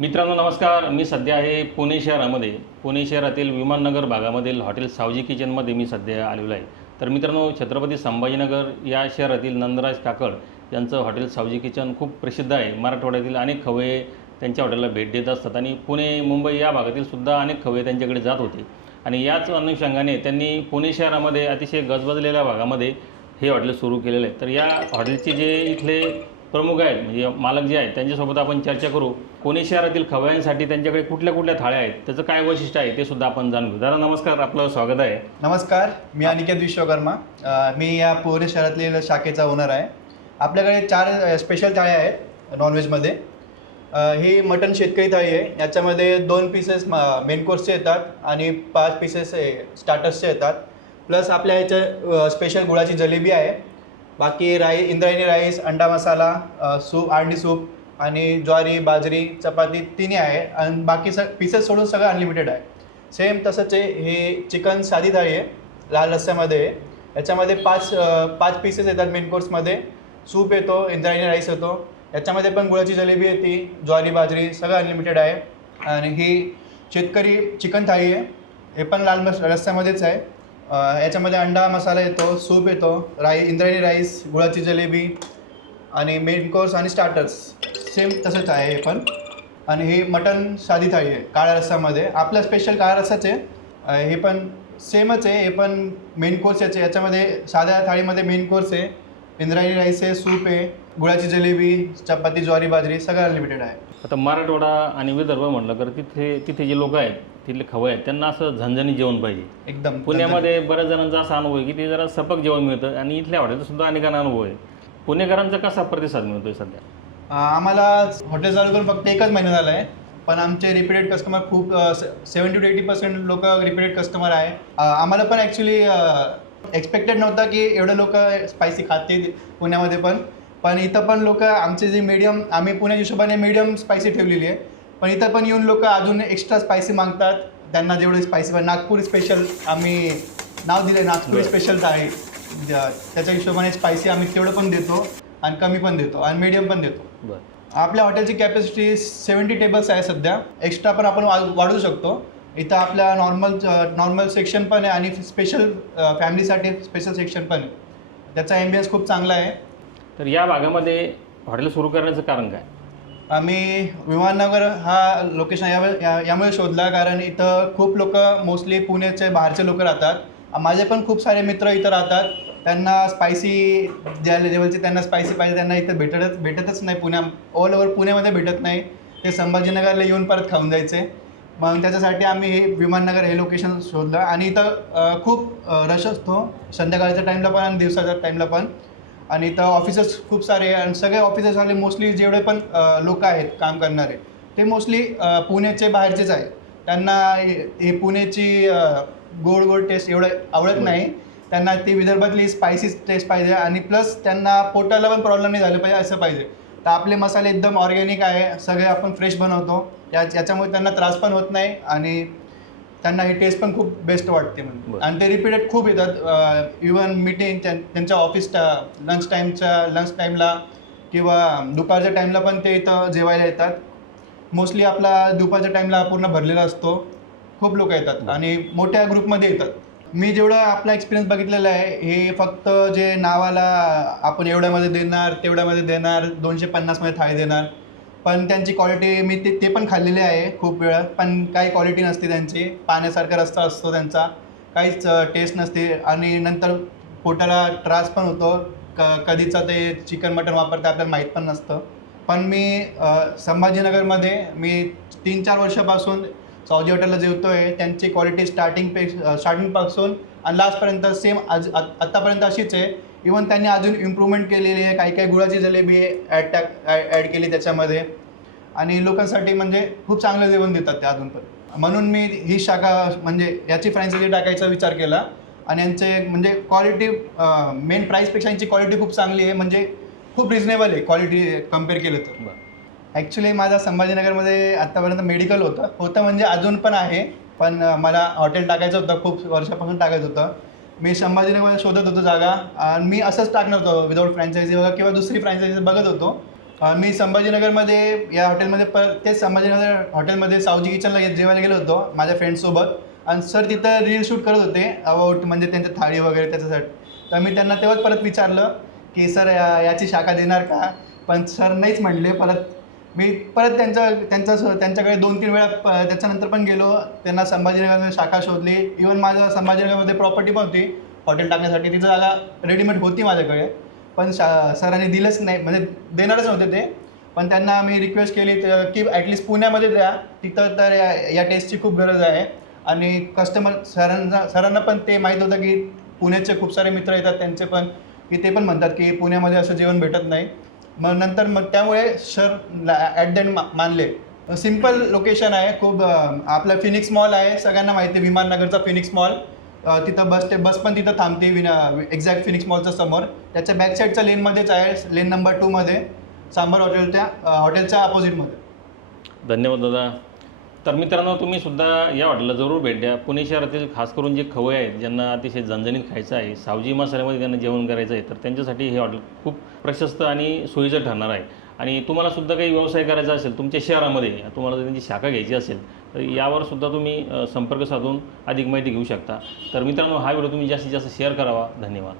मित्रांनो नमस्कार. मी सध्या आहे पुणे शहरामध्ये. पुणे शहरातील विमाननगर भागामधील हॉटेल सावजी किचनमध्ये मी सध्या आलेलो आहे. तर मित्रांनो, छत्रपती संभाजीनगर या शहरातील नंदराज काकड यांचं हॉटेल सावजी किचन खूप प्रसिद्ध आहे. मराठवाड्यातील अनेक खवय्ये त्यांच्या हॉटेलला भेट देत असतात आणि पुणे मुंबई या भागातील सुद्धा अनेक खवय्ये त्यांच्याकडे जात होते. आणि याच अनुषंगाने त्यांनी पुणे शहरामध्ये अतिशय गजबजलेल्या भागामध्ये हे हॉटेल सुरू केलेलं आहे. तर या हॉटेलचे जे इथले प्रमुख आहेत म्हणजे मालक जे आहेत त्यांच्यासोबत आपण चर्चा करू. पुणे शहरातील खवय्यांसाठी त्यांच्याकडे कुठल्या कुठल्या थाळ्या आहेत, त्याचं काय वैशिष्ट्य आहे ते सुद्धा आपण जाणून घेऊ. दादा नमस्कार, आपलं स्वागत आहे. नमस्कार, मी अनिकेत विश्वकर्मा. मी या पुणे शहरातील शाखेचा ओनर आहे. आपल्याकडे 4 स्पेशल थाळ्या आहेत नॉनव्हेजमध्ये. ही मटन शेतकरी थाळी आहे. याच्यामध्ये 2 पीसेस मेन कोर्सचे येतात आणि 5 पीसेस स्टार्टर्सचे येतात. प्लस आपल्या ह्याच्या स्पेशल गुळाची जलेबी आहे. बाकी इंद्रायणी राईस, अंडा मसाला, सूप, अंडी सूप आणि ज्वारी, बाजरी, चपाती तिन्ही आहे. आणि बाकी पीसेस सोडून सगळं अनलिमिटेड आहे. सेम तसंच आहे. हे चिकन साधी थाळी आहे, लाल रस्स्यामध्ये आहे. याच्यामध्ये 5 पीसेस येतात मेन कोर्समध्ये. सूप येतो, इंद्रायणी राईस येतो. याच्यामध्ये पण गुळाची जलेबी येते, ज्वारी, बाजरी सगळं अनलिमिटेड आहे. आणि ही शेतकरी चिकन थाळी आहे. हे पण लाल रस्स्यामध्येच आहे. याच्यामध्ये अंडा मसाला येतो, सूप येतो, इंद्रायणी राईस, गुळाची जलेबी आणि मेन कोर्स आणि स्टार्टर्स सेम तसंच आहे हे पण. आणि हे मटन साधी थाळी आहे काळ्या रस्स्यामध्ये. आपलं स्पेशल काळ्या रस्साच आहे. हे पण सेमच आहे. हे पण मेन कोर्स याचे. याच्यामध्ये साध्या थाळीमध्ये मेन कोर्स आहे, इंद्रायणी राईस आहे, सूप आहे, गुळाची जलेबी, चपाती, ज्वारी, बाजरी सगळं अनलिमिटेड आहे. आता मराठवाडा आणि विदर्भ म्हटलं तर तिथे जे लोक आहेत, तिथले खवय्ये आहेत, त्यांना असं झणझणीत जेवण पाहिजे. एकदम पुण्यामध्ये बऱ्याच जणांचा असा अनुभव आहे की ते जरा सपक जेवण मिळतं आणि इथल्या हॉटेलचा सुद्धा अनेकांना अनुभव आहे. पुणेकरांचा कसा प्रतिसाद मिळतोय सध्या? आम्हाला हॉटेल चालू करून फक्त 1च महिना झाला आहे, पण आमचे रिपीटेड कस्टमर खूप 70 to 80% लोक रिपीटेड कस्टमर आहे. आम्हाला पण ॲक्च्युली एक्सपेक्टेड नव्हतं की एवढे लोक स्पायसी खातील पुण्यामध्ये पण इथं पण लोक आमचे जे मीडियम, आम्ही पुण्याच्या हिशोबाने मीडियम स्पायसी ठेवलेली आहे, पण इथं पण येऊन लोक अजून एक्स्ट्रा स्पायसी मागतात. त्यांना जेवढे स्पायसी पाहिजे, नागपुरी स्पेशल आम्ही नाव दिलं आहे, नागपुरी स्पेशल थाळी. त्याच्या हिशोबाने स्पायसी आम्ही तेवढं पण देतो आणि कमी पण देतो आणि मीडियम पण देतो. बरं. आपल्या हॉटेलची कॅपॅसिटी 70 टेबल्स आहे सध्या. एक्स्ट्रा पण आपण वाढवू शकतो. इथं आपल्या नॉर्मल सेक्शन पण आहे आणि स्पेशल फॅमिलीसाठी स्पेशल सेक्शन पण आहे. त्याचा ॲम्बियन्स खूप चांगला आहे. तर या भागामध्ये हॉटेल सुरू करण्याचं कारण काय? आम्ही विमाननगर हा लोकेशन यामुळे शोधला कारण इथं खूप लोक मोस्टली पुण्याचे बाहेरचे लोक राहतात. माझे पण खूप सारे मित्र इथं राहतात. त्यांना स्पायसी ज्या लेवलचे त्यांना स्पायसी पाहिजे त्यांना इथं भेटतच नाही. ऑल ओव्हर पुण्यामध्ये भेटत नाही. ते संभाजीनगरला येऊन परत खाऊन जायचे. मग त्याच्यासाठी आम्ही हे विमाननगर हे लोकेशन शोधलं. आणि इथं खूप रश असतो संध्याकाळच्या टाईमला पण आणि दिवसाच्या टाईमला पण. आणि इथं ऑफिसेस खूप सारे आणि सगळे ऑफिसेसवाले मोस्टली जेवढे पण लोक आहेत काम करणारे ते मोस्टली पुण्याचे बाहेरचेच आहेत. त्यांना हे पुण्याची गोड टेस्ट एवढं आवडत नाही. त्यांना ती विदर्भातली स्पायसी टेस्ट पाहिजे आणि प्लस त्यांना पोटाला पण प्रॉब्लेम नाही झाले पाहिजे असं पाहिजे. तर आपले मसाले एकदम ऑर्गॅनिक आहे, सगळे आपण फ्रेश बनवतो. याच्यामुळे त्यांना त्रास पण होत नाही आणि त्यांना ही टेस्ट पण खूप बेस्ट वाटते म्हणून. आणि ते रिपीटेड खूप येतात. इवन मीटिंग त्यांच्या ऑफिसच्या लंच टाईमला किंवा दुपारच्या टाईमला पण ते इथं जेवायला येतात. मोस्टली आपला दुपारच्या टाईमला पूर्ण भरलेला असतो. खूप लोक येतात आणि मोठ्या ग्रुपमध्ये येतात. मी जेवढं आपला एक्सपिरियन्स बघितलेला आहे, हे फक्त जे नावाला आपण एवढ्यामध्ये देणार तेवढ्यामध्ये देणार 250मध्ये थाळी देणार, पण त्यांची क्वालिटी मी ते पण खाल्लेले आहे खूप वेळा. पण काही क्वालिटी नसते त्यांची. पाण्यासारखा रस्ता असतो त्यांचा, काहीच टेस्ट नसते आणि नंतर पोटाला त्रास पण होतो. कधीचं ते चिकन मटन वापरते आपल्याला माहीत पण नसतं. पण मी संभाजीनगरमध्ये मी 3-4 वर्षापासून सावजी हॉटेलला जेवतो आहे. त्यांची क्वालिटी स्टार्टिंगपासून आणि लास्टपर्यंत सेम आत्तापर्यंत अशीच आहे. इवन त्यांनी अजून इम्प्रूव्हमेंट केलेली आहे. काही गुळाची जलेबी ॲड केली त्याच्यामध्ये आणि लोकांसाठी म्हणजे खूप चांगलं जेवण देतात ते अजून पण. म्हणून मी ही शाखा म्हणजे याची फ्रँचायझी टाकायचा विचार केला. आणि यांचे म्हणजे क्वालिटी मेन प्राईसपेक्षा यांची क्वालिटी खूप चांगली आहे. म्हणजे खूप रिजनेबल आहे क्वालिटी कम्पेअर केलं तर. ॲक्च्युली माझा संभाजीनगरमध्ये आत्तापर्यंत मेडिकल होतं म्हणजे अजून पण आहे. पण मला हॉटेल टाकायचं होतं, खूप वर्षापासून टाकायचं होतं. मी संभाजीनगरमध्ये शोधत होतो जागा आणि मी असंच टाकणार होतो विदाऊट फ्रँचायझी वगैरे किंवा दुसरी फ्रँचायझी बघत होतो. मी संभाजीनगरमध्ये या हॉटेलमध्ये तेच संभाजीनगर हॉटेलमध्ये सावजी किचनला जेवायला गेलो होतो माझ्या फ्रेंड्ससोबत. आणि सर तिथं रील शूट करत होते अबाउट म्हणजे त्यांच्या थाळी वगैरे त्याच्यासाठी. तर मी त्यांना तेव्हाच परत विचारलं की सर याची शाखा देणार का, पण सर नाहीच म्हणले. मी परत त्यांच्याकडे 2-3 वेळा त्याच्यानंतर पण गेलो. त्यांना संभाजीनगरमध्ये शाखा शोधली. इवन माझं संभाजीनगरमध्ये प्रॉपर्टी पण होती हॉटेल टाकण्यासाठी, तिथं जागा रेडीमेड होती माझ्याकडे, पण सरांनी दिलंच नाही, म्हणजे देणारच नव्हते ते. पण त्यांना मी रिक्वेस्ट केली की ॲटलिस्ट पुण्यामध्ये द्या, तिथं तर या टेस्टची खूप गरज आहे. आणि सरांना पण ते माहीत होतं की पुण्याचे खूप सारे मित्र येतात त्यांचे पण, की ते पण म्हणतात की पुण्यामध्ये असं जेवण भेटत नाही. मग त्यामुळे सर ॲट द एंड मानले. सिम्पल लोकेशन आहे खूप. आपलं फिनिक्स मॉल आहे, सगळ्यांना माहिती आहे विमाननगरचा फिनिक्स मॉल. तिथं बस पण तिथं थांबते एक्झॅक्ट फिनिक्स मॉलच्या समोर. त्याच्या बॅक साईडच्या लेनमध्येच आहे, लेन नंबर 2मध्ये, सांबर हॉटेलच्या अपोजिटमध्ये. धन्यवाद दादा. तर मित्रांनो, तुम्ही सुद्धा या हॉटेलला जरूर भेट द्या. पुणे शहरातील खास करून जे खवय्ये आहेत, ज्यांना अतिशय झणझणीत खायचं आहे, सावजी मसाल्यामध्ये त्यांना जेवण करायचं आहे, तर त्यांच्यासाठी हे हॉटेल खूप प्रशस्त आणि सोयीचं ठरणार आहे. आणि तुम्हाला सुद्धा काही व्यवसाय करायचा असेल तुमच्या शहरामध्ये, तुम्हाला जर त्यांची शाखा घ्यायची असेल तर यावर सुद्धा तुम्ही संपर्क साधून अधिक माहिती घेऊ शकता. तर मित्रांनो, हा व्हिडिओ तुम्ही जास्तीत जास्त शेअर करावा. धन्यवाद.